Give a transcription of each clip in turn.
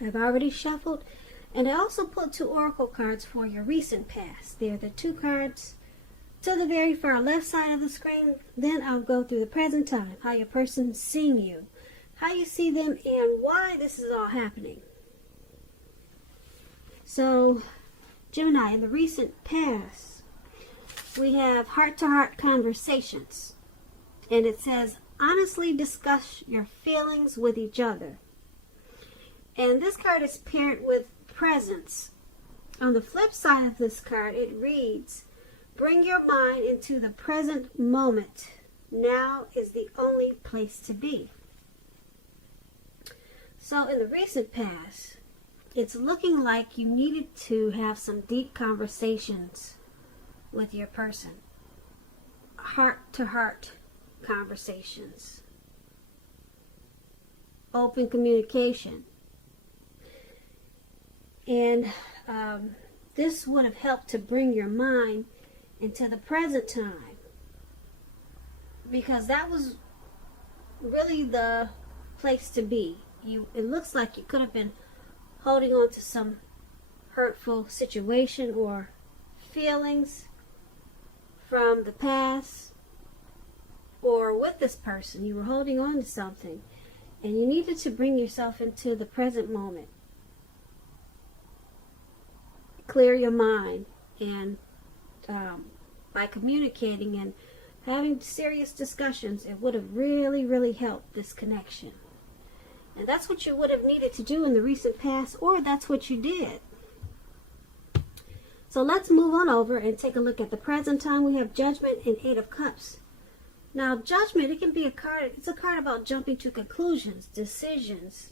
I've already shuffled, and I also put 2 oracle cards for your recent past. They're the 2 cards to the very far left side of the screen. Then I'll go through the present time, how your person's seeing you, how you see them, and why this is all happening. So, Gemini, in the recent past, we have heart-to-heart conversations. And it says, honestly discuss your feelings with each other. And this card is paired with presence. On the flip side of this card, it reads, bring your mind into the present moment. Now is the only place to be. So in the recent past, it's looking like you needed to have some deep conversations with your person. Heart-to-heart conversations. Open communication. And this would have helped to bring your mind into the present time, because that was really the place to be. It looks like you could have been holding on to some hurtful situation or feelings from the past, or with this person you were holding on to something, and you needed to bring yourself into the present moment. Clear your mind, and by communicating and having serious discussions, it would have really helped this connection. And that's what you would have needed to do in the recent past, or that's what you did. So let's move on over and take a look at the present time. We have Judgment and 8 of Cups. Now, Judgment, it can be a card, it's a card about jumping to conclusions, decisions,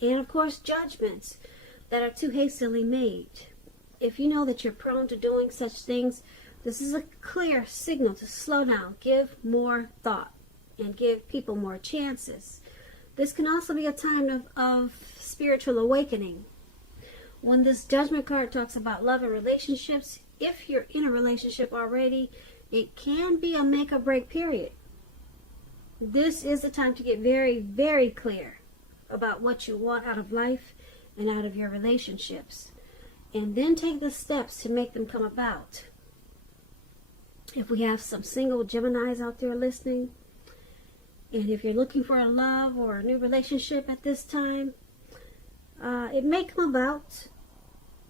and of course judgments that are too hastily made. If you know that you're prone to doing such things, this is a clear signal to slow down, give more thought, and give people more chances. This can also be a time of spiritual awakening. When this Judgment card talks about love and relationships, if you're in a relationship already, it can be a make or break period. This is the time to get very clear about what you want out of life and out of your relationships, and then take the steps to make them come about. If we have some single Geminis out there listening, and if you're looking for a love or a new relationship at this time, it may come about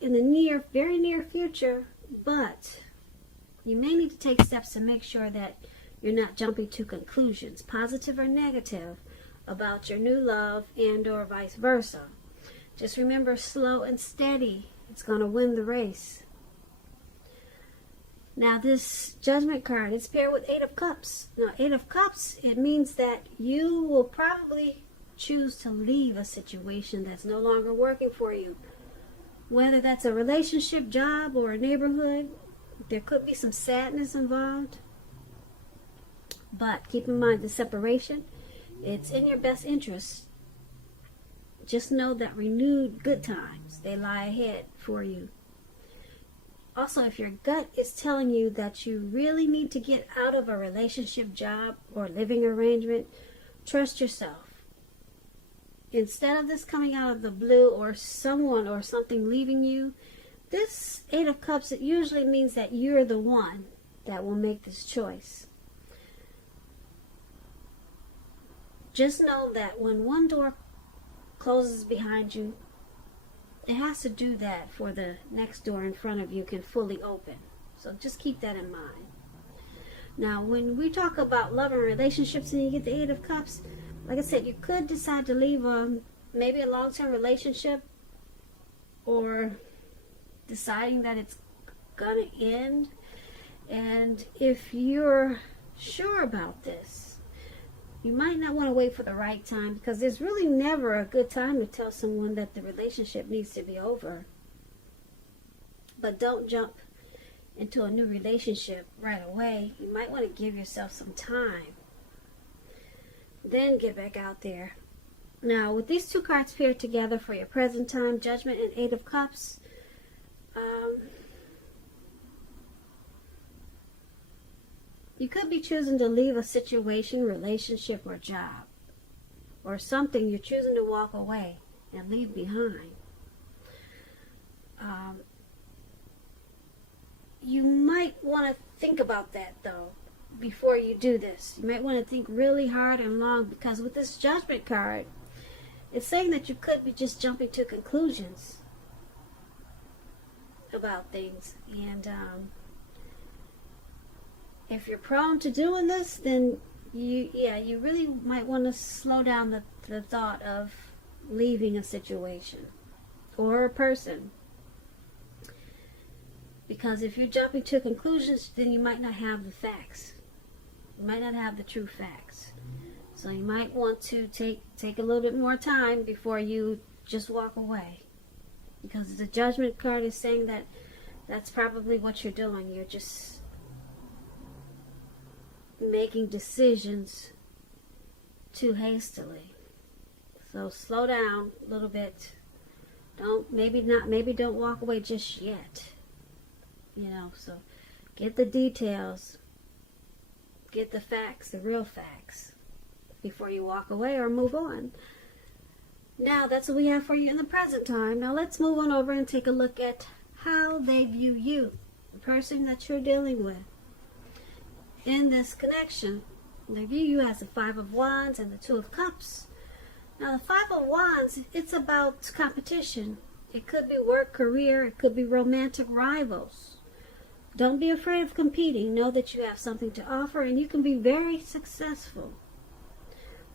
in the very near future, but you may need to take steps to make sure that you're not jumping to conclusions, positive or negative, about your new love, and or vice versa. Just remember, slow and steady, it's going to win the race. Now this Judgment card is paired with 8 of Cups. Now 8 of Cups, it means that you will probably choose to leave a situation that's no longer working for you. Whether that's a relationship, job, or a neighborhood, there could be some sadness involved. But keep in mind the separation, it's in your best interest. Just know that renewed good times, they lie ahead for you. Also, if your gut is telling you that you really need to get out of a relationship, job, or living arrangement, trust yourself. Instead of this coming out of the blue, or someone or something leaving you, this 8 of Cups, it usually means that you're the one that will make this choice. Just know that when one door closes behind you, it has to do that for the next door in front of you can fully open. So just keep that in mind. Now, when we talk about love and relationships and you get the 8 of Cups, like I said, you could decide to leave maybe a long-term relationship, or deciding that it's gonna end. And if you're sure about this, you might not want to wait for the right time, because there's really never a good time to tell someone that the relationship needs to be over. But don't jump into a new relationship right away. You might want to give yourself some time, then get back out there. Now, with these 2 cards paired together for your present time, Judgment and 8 of Cups, you could be choosing to leave a situation, relationship, or job, or something. You're choosing to walk away. and leave behind. You might want to think about that, though, before you do this. You might want to think really hard and long, because with this Judgment card, it's saying that you could be just jumping to conclusions about things. And if you're prone to doing this, then you really might want to slow down the thought of leaving a situation or a person. Because if you're jumping to conclusions, then you might not have the facts. You might not have the true facts. So you might want to take a little bit more time before you just walk away. Because the Judgment card is saying that that's probably what you're doing. You're just making decisions too hastily. So slow down a little bit. Maybe don't walk away just yet. So get the details, get the facts, the real facts, before you walk away or move on. Now, that's what we have for you in the present time. Now, let's move on over and take a look at how they view you, the person that you're dealing with, in this connection. They view you as the Five of Wands and the Two of Cups. Now, the Five of Wands, it's about competition. It could be work, career, it could be romantic rivals. Don't be afraid of competing. Know that you have something to offer and you can be very successful.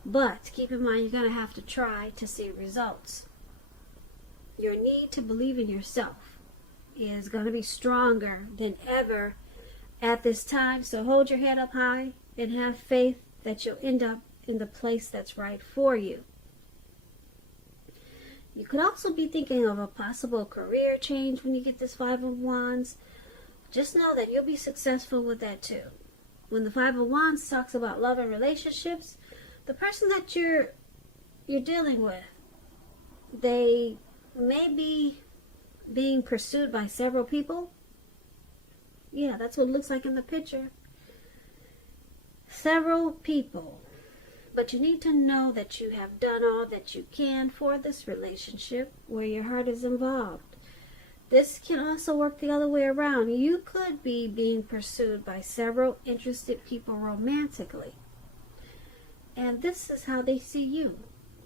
But keep in mind, you're going to have to try to see results. Your need to believe in yourself is going to be stronger than ever at this time. So hold your head up high and have faith that you'll end up in the place that's right for you. You could also be thinking of a possible career change when you get this Five of Wands. Just know that you'll be successful with that too. When the Five of Wands talks about love and relationships, the person that you're dealing with, they may be being pursued by several people. Yeah, that's what it looks like in the picture. Several people. But you need to know that you have done all that you can for this relationship where your heart is involved. This can also work the other way around. You could be being pursued by several interested people romantically. And this is how they see you.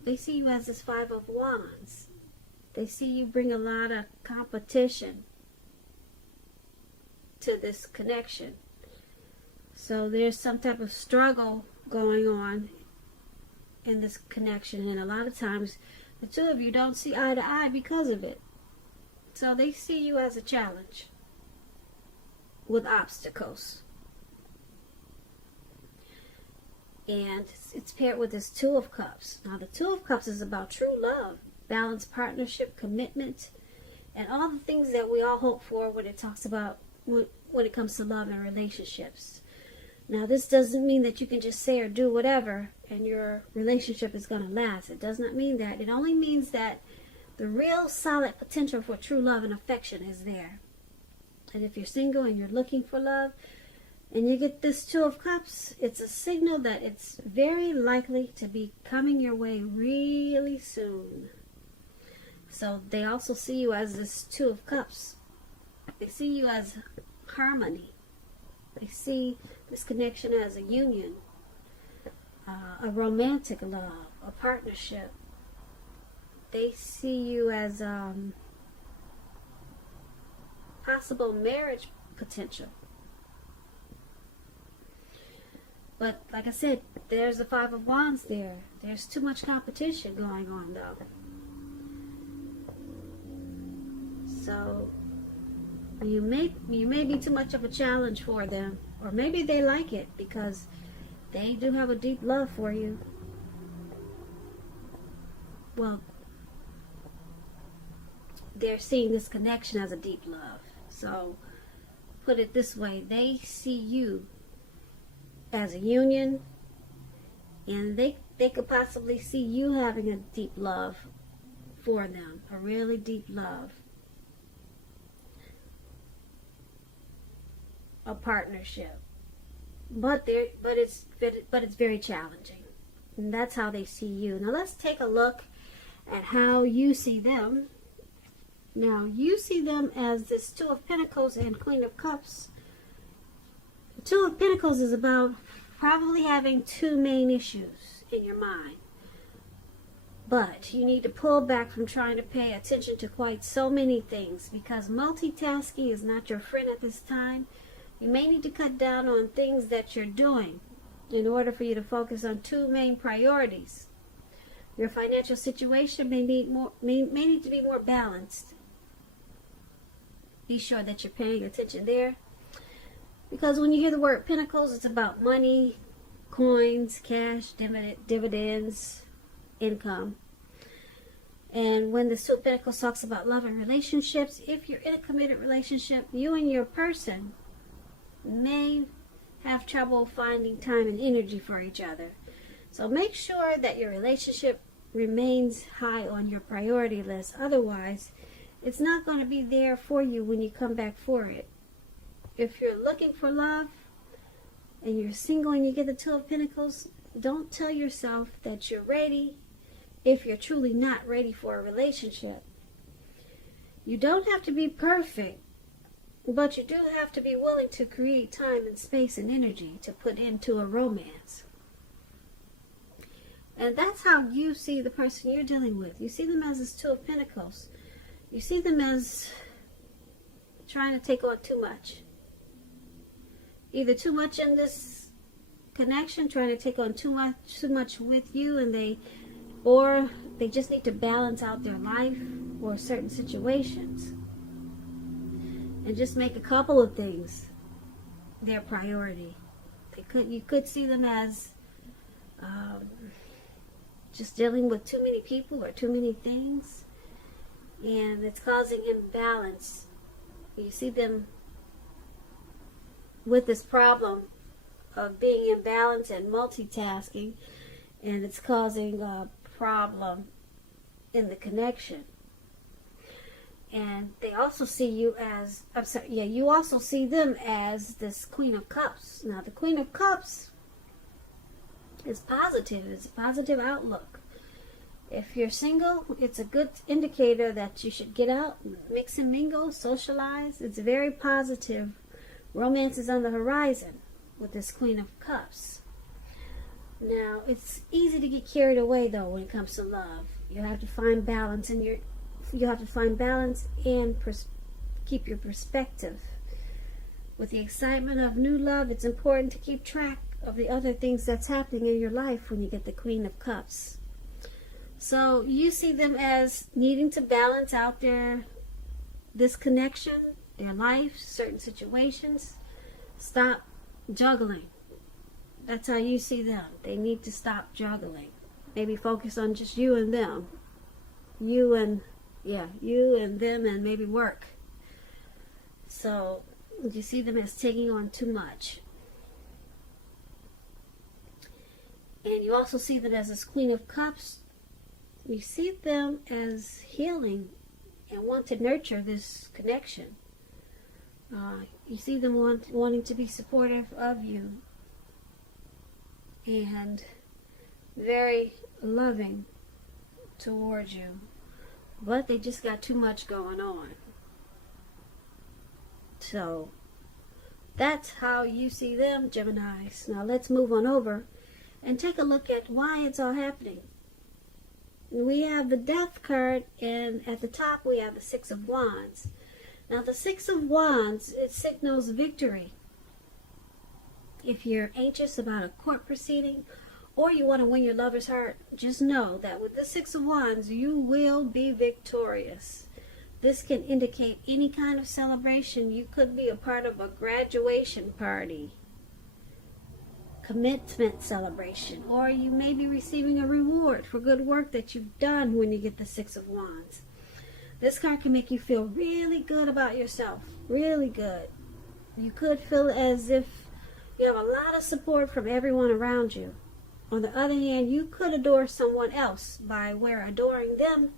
They see you as this Five of Wands. They see you bring a lot of competition to this connection. So there's some type of struggle going on in this connection. And a lot of times, the two of you don't see eye to eye because of it. So they see you as a challenge with obstacles. And it's paired with this Two of Cups. Now, the Two of Cups is about true love, balanced partnership, commitment, and all the things that we all hope for when it talks about when it comes to love and relationships. Now, this doesn't mean that you can just say or do whatever and your relationship is going to last. It does not mean that. It only means that the real solid potential for true love and affection is there. And if you're single and you're looking for love, and you get this Two of Cups, it's a signal that it's very likely to be coming your way really soon. So they also see you as this Two of Cups. They see you as harmony. They see this connection as a union, a romantic love, a partnership. They see you as possible marriage potential. But like I said, there's the Five of Wands there. There's too much competition going on though. So you may be too much of a challenge for them. Or maybe they like it because they do have a deep love for you. Well, they're seeing this connection as a deep love. So put it this way, they see you as a union, and they could possibly see you having a deep love for them, a really deep love, a partnership. But it's very challenging, and that's how they see you. Now let's take a look at how you see them. Now, you see them as this Two of Pentacles and Queen of Cups. The Two of Pentacles is about probably having two main issues in your mind. But you need to pull back from trying to pay attention to quite so many things, because multitasking is not your friend at this time. You may need to cut down on things that you're doing in order for you to focus on two main priorities. Your financial situation may need to be more balanced. Be sure that you're paying attention there. Because when you hear the word Pentacles, it's about money, coins, cash, dividends, income. And when the Two of Pentacles talks about love and relationships, if you're in a committed relationship, you and your person may have trouble finding time and energy for each other. So make sure that your relationship remains high on your priority list. Otherwise, it's not going to be there for you when you come back for it. If you're looking for love and you're single and you get the Two of Pentacles, don't tell yourself that you're ready if you're truly not ready for a relationship. You don't have to be perfect, but you do have to be willing to create time and space and energy to put into a romance. And that's how you see the person you're dealing with. You see them as this Two of Pentacles. You see them as trying to take on too much. Either too much in this connection, trying to take on too much with you, or they just need to balance out their life or certain situations and just make a couple of things their priority. You could see them as just dealing with too many people or too many things, and it's causing imbalance. You see them with this problem of being imbalanced and multitasking, and it's causing a problem in the connection. And they also see you as, you also see them as this Queen of Cups. Now, the Queen of Cups is positive. It's a positive outlook. If you're single, it's a good indicator that you should get out, mix and mingle, socialize. It's very positive. Romance is on the horizon with this Queen of Cups. Now, it's easy to get carried away, though, when it comes to love. You have to find balance and keep your perspective. With the excitement of new love, it's important to keep track of the other things that's happening in your life when you get the Queen of Cups. So you see them as needing to balance out this connection, their life, certain situations. Stop juggling. That's how you see them. They need to stop juggling. Maybe focus on just you and them. You and them, and maybe work. So you see them as taking on too much. And you also see them as this Queen of Cups. You see them as healing and want to nurture this connection. You see them wanting to be supportive of you and very loving towards you. But they just got too much going on. So that's how you see them, Geminis. Now let's move on over and take a look at why it's all happening. We have the Death card, and at the top we have the Six of Wands. Now the Six of Wands, it signals victory. If you're anxious about a court proceeding, or you want to win your lover's heart, just know that with the Six of Wands, you will be victorious. This can indicate any kind of celebration. You could be a part of a graduation party, commitment celebration, or you may be receiving a reward for good work that you've done when you get the Six of Wands. This card can make you feel really good about yourself, really good. You could feel as if you have a lot of support from everyone around you. On the other hand, you could adore someone else by where adoring them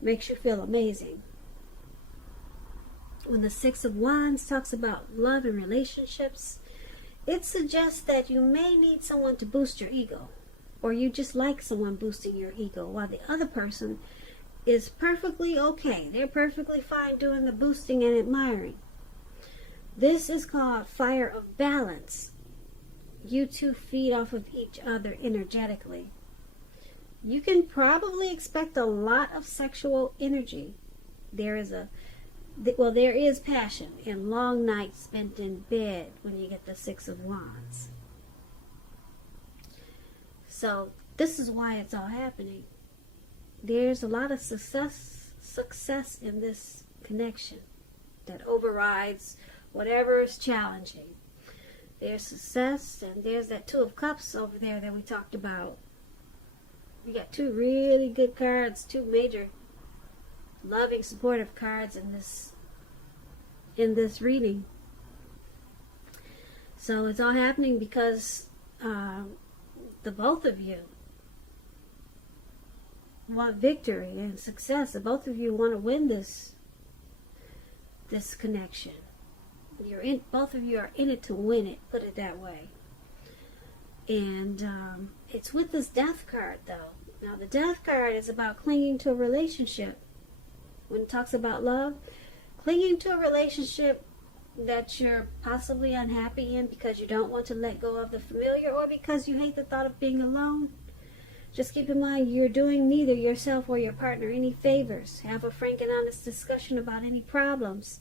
makes you feel amazing. When the Six of Wands talks about love and relationships, it suggests that you may need someone to boost your ego. or you just like someone boosting your ego, while the other person is perfectly okay. They're perfectly fine doing the boosting and admiring. This is called fire of balance. You two feed off of each other energetically. You can probably expect a lot of sexual energy. There is passion and long nights spent in bed when you get the Six of Wands. So this is why it's all happening. There's a lot of success in this connection that overrides whatever is challenging. There's success, and there's that Two of Cups over there that we talked about. We got two really good cards, two major loving, supportive cards in this reading. So it's all happening because the both of you want victory and success. The both of you want to win this connection. Both of you are in it to win it, put it that way. And it's with this Death card, though. Now, the Death card is about clinging to a relationship. When it talks about love, clinging to a relationship that you're possibly unhappy in because you don't want to let go of the familiar, or because you hate the thought of being alone. Just keep in mind, you're doing neither yourself or your partner any favors. Have a frank and honest discussion about any problems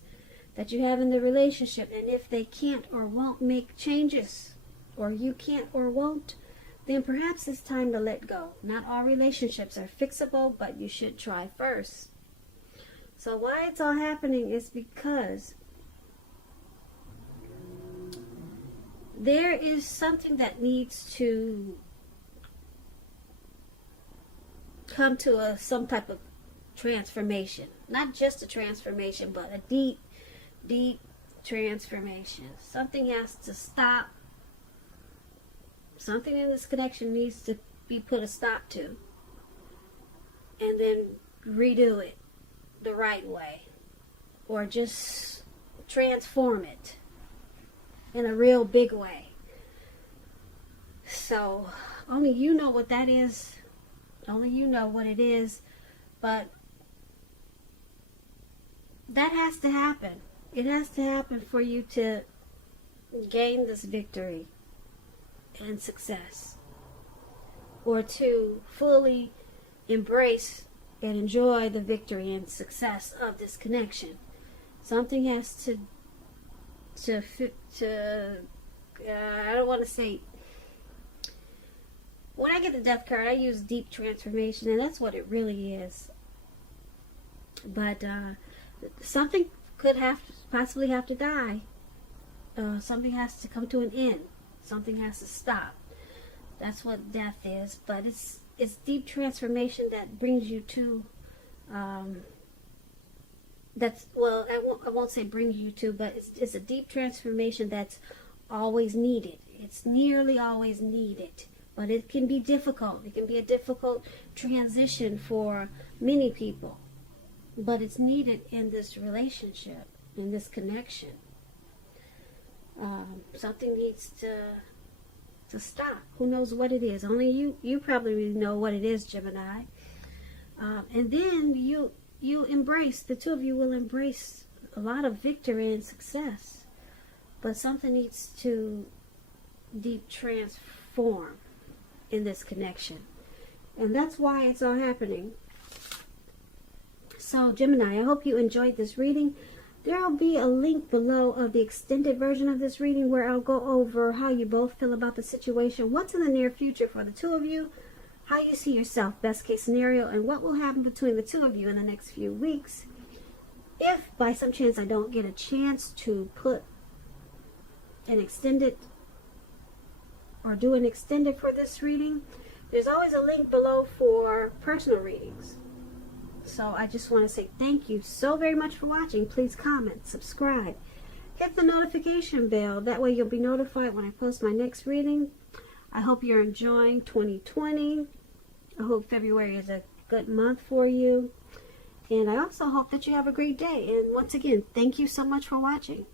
that you have in the relationship, and if they can't or won't make changes, or you can't or won't, then perhaps it's time to let go. Not all relationships are fixable, but you should try first. So why it's all happening is because there is something that needs to come to some type of transformation. Not just a transformation, but a deep transformation. Something has to stop. Something in this connection needs to be put a stop to, and then redo it the right way, or just transform it in a real big way. So only you know what that is. Only you know what it is. But that has to happen. It has to happen for you to gain this victory and success, or to fully embrace and enjoy the victory and success of this connection. Something has to I don't want to say, when I get the Death card, I use deep transformation, and that's what it really is. But something could possibly have to die. Something has to come to an end. Something has to stop. That's what death is. But it's deep transformation that brings you to I won't say brings you to, but it's a deep transformation that's always needed. It's nearly always needed. But it can be difficult. It can be a difficult transition for many people. But it's needed in this relationship, in this connection. Something needs to stop. Who knows what it is? Only you probably know what it is, Gemini. And then you embrace, the two of you will embrace a lot of victory and success. But something needs to deep transform in this connection. And that's why it's all happening. So, Gemini, I hope you enjoyed this reading. There will be a link below of the extended version of this reading where I'll go over how you both feel about the situation, what's in the near future for the two of you, how you see yourself, best case scenario, and what will happen between the two of you in the next few weeks. If by some chance I don't get a chance to put an extended or do an extended for this reading, there's always a link below for personal readings. So I just want to say thank you so very much for watching. Please comment, subscribe, hit the notification bell. That way you'll be notified when I post my next reading. I hope you're enjoying 2020. I hope February is a good month for you. And I also hope that you have a great day. And once again, thank you so much for watching.